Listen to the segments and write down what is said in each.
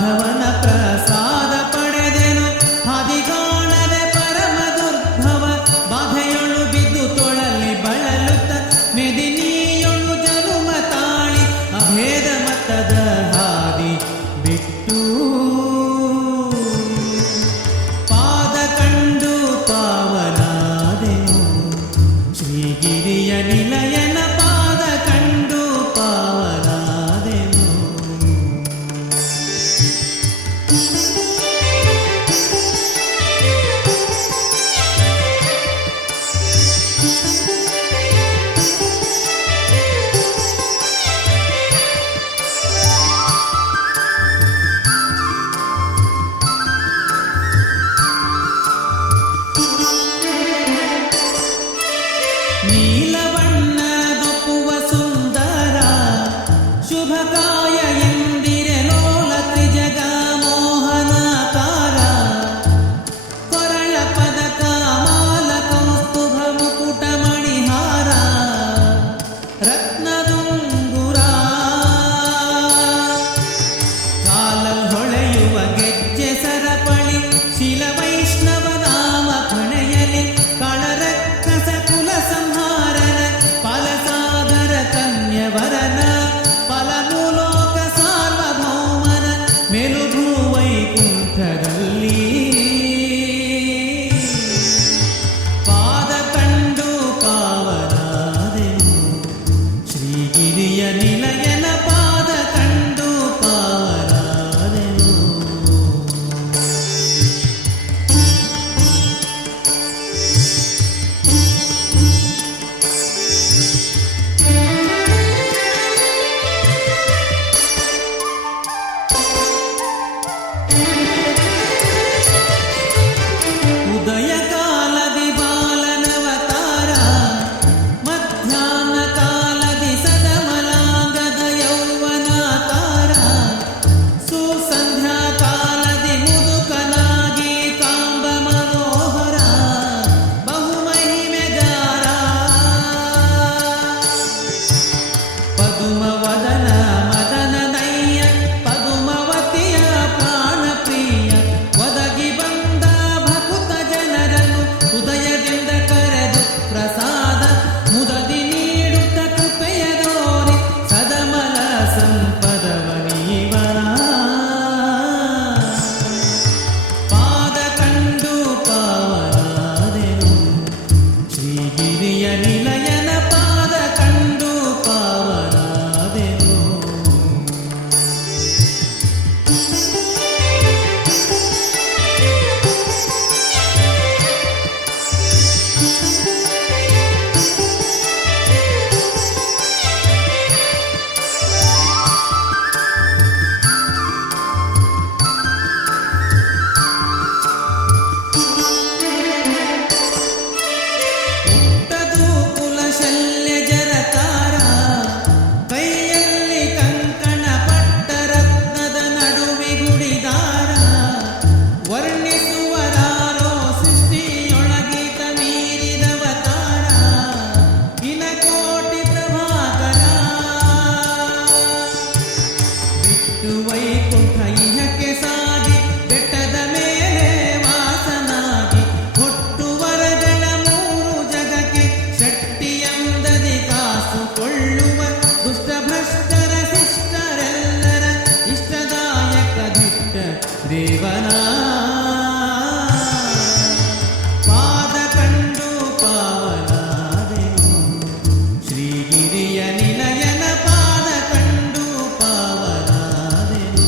ಮಾಧವನ ಪ್ರಸಾದ ಪಡೆದೆನು ಹದಿಗಾಣದೆ ಪರಮ ದುರ್ಭವ ಬಾಧೆಯೊಳು ಬಿದ್ದು ತೊಳಲಿ ಬಳಲುತ್ತ ಮೆದಿನಿಯೊಳು ಜನುಮ ತಾಳಿ ಅಭೇದ ಮತದ ಹಾದಿ ಬಿಟ್ಟು ಪಾದ ಕಂಡು ಪಾವನಾದೆನು ಶ್ರೀಗಿರಿಯ ನಿಲಯನ ಪಾದ ಕಂಡು ಪಾವನಾದೆನು. ನೀಲವಣ್ಣದೊಪ್ಪುವ ಸುಂದರ ಶುಭಕಾಯ ಎಂದಿರೆ ಲೋಲ ತ್ರಿಜಗ ಮೋಹನಾಕಾರ ಕೊರಳ ಪದಕ ಮಾಲ ಕೌಸ್ತುಭ ಮುಕುಟ ಮಣಿಹಾರ ರತ್ನದುಂಗುರ ಕಾಲಲ್ ಹೊಳೆಯುವ ಗೆಜ್ಜೆ ಸರಪಳಿ ಶಿಲ ವೈಷ್ಣವ ನಾಮ ಕಣೆಯಲಿ ಕಳರಕ್ಕಸ ಕುಲ ಸಂಹಾರನ ಫಲಸಾಗರ ಕನ್ಯವರನ ಫಲಮೂಲೋಕ ಸಾರ್ವಭೌಮನ ಮೆಲುಭೂ ವೈಕುಂಠದಲ್ಲಿ ಪಾದ ಕಂಡು ಪಾವನಾದೆನು ಶ್ರೀಗಿರಿಯ ನಿಲಯನ ಪಾದ ಕಂಡು ಪಾವನಾದೆನು. ಉದಯ ಕಾಲದಿ ಬಾಲನವತಾರ ಮಧ್ಯಾಹ್ನ ಕಾಲದಿ ಸದಮಲಾಂಗದ ಯೌವನಾಕಾರ ಸುಸಂಧ್ಯಾ ಕಾಲದಿ ಮುದುಕನಾಗಿ ಕಾಂಬ ಮನೋಹರ ಬಹುಮಹಿಮೆಗಾರ ಪದುಮವದನ ಮದನ ನಯ್ಯ ಪದುಮವತಿಯ ಪ್ರಾಣ ಪ್ರಿಯ ಒದಗಿ ಬಂದ ಭಕುತ ಜನರನ್ನು ಹೃದಯದಿಂದ ಕರೆದು ಪ್ರಸಾದ ಮುದದಿ ನೀಡುತ್ತ ಕೃಪೆಯ ದೋರಿ ಸದಮಲ ಸಂಪದವನೀವ ಪಾದ ಕಂಡು ಪಾವನಾದೆನು ಶ್ರೀಗಿರಿಯ ನಿಲಯನ ಪಾದ ಕಂಡು ಪಾವನಾದೆನು. ಹುಟ್ಟದು ಕುಲಶಲ್ಯ ಜರತಾರ ಕೈಯಲ್ಲಿ ಕಂಕಣ ಪಟ್ಟ ರತ್ನದ ನಡುವಿಗುಡಿದಾರ ವರ್ಣಿಸುವರಾರೋ ಸೃಷ್ಟಿಯೊಳಗಿತ ಮೀರಿದವತಾರ ಇನಕೋಟಿ ಪ್ರಭಾಕರ ಬಿಟ್ಟು ವೈಕುಂಠ ಇಹಕ್ಕೆ ಸಾಗಿ ಬೆಟ್ಟದ ಮೇಲೆ ವಾಸನಾಗಿ ಕೊಟ್ಟು ವರಗಳ ಮೂರು ಜಗಕ್ಕೆ ಶಕ್ತಿಯಂದದಿ ಕಾಸುಕೊಳ್ಳುವ ದುಷ್ಟಭ್ರಷ್ಟರ ಶಿಷ್ಟರೆಲ್ಲರ ಇಷ್ಟದಾಯಕ ದಿಟ್ಟ ದೇವನ ಪಾದ ಕಂಡು ಪಾವನಾದೆನು ಶ್ರೀಗಿರಿಯ ನಿಲಯನ ಪಾದ ಕಂಡು ಪಾವನಾದೆನು.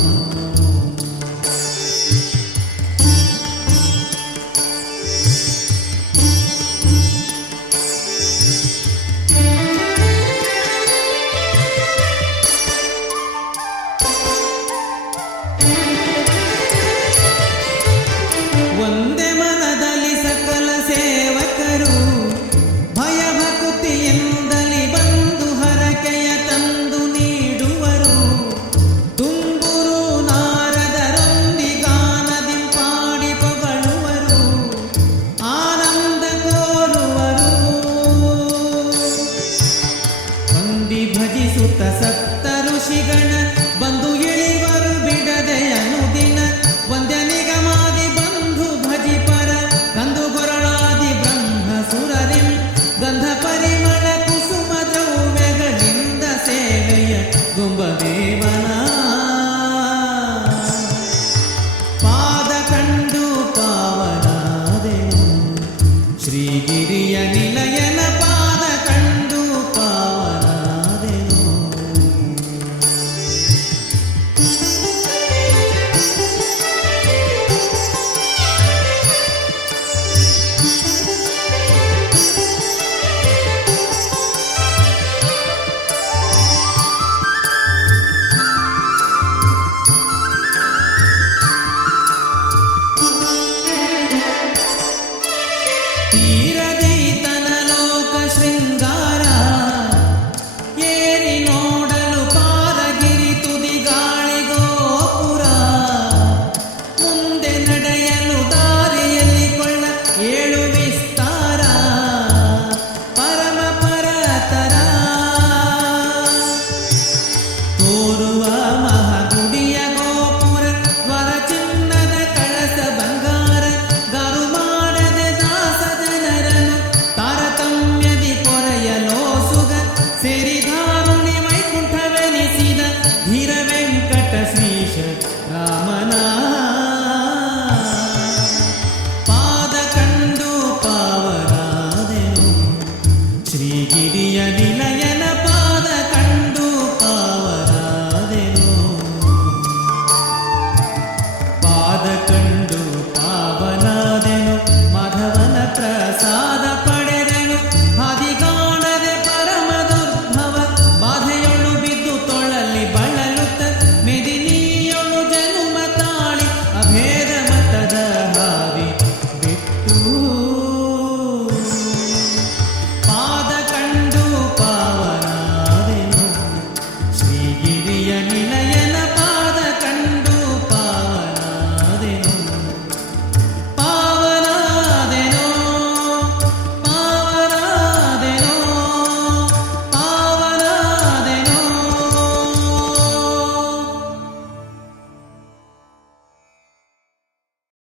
ವೆಂಕಟೇಶ ರಾಮನ ಪಾದ ಕಂಡು ಪಾವನಾದೆನು ಶ್ರೀಗಿರಿಯ ನಿಲಯನ ಪಾದ ಕಂಡು ಪಾವನಾದೆನು ಪಾದ ಕಂಡು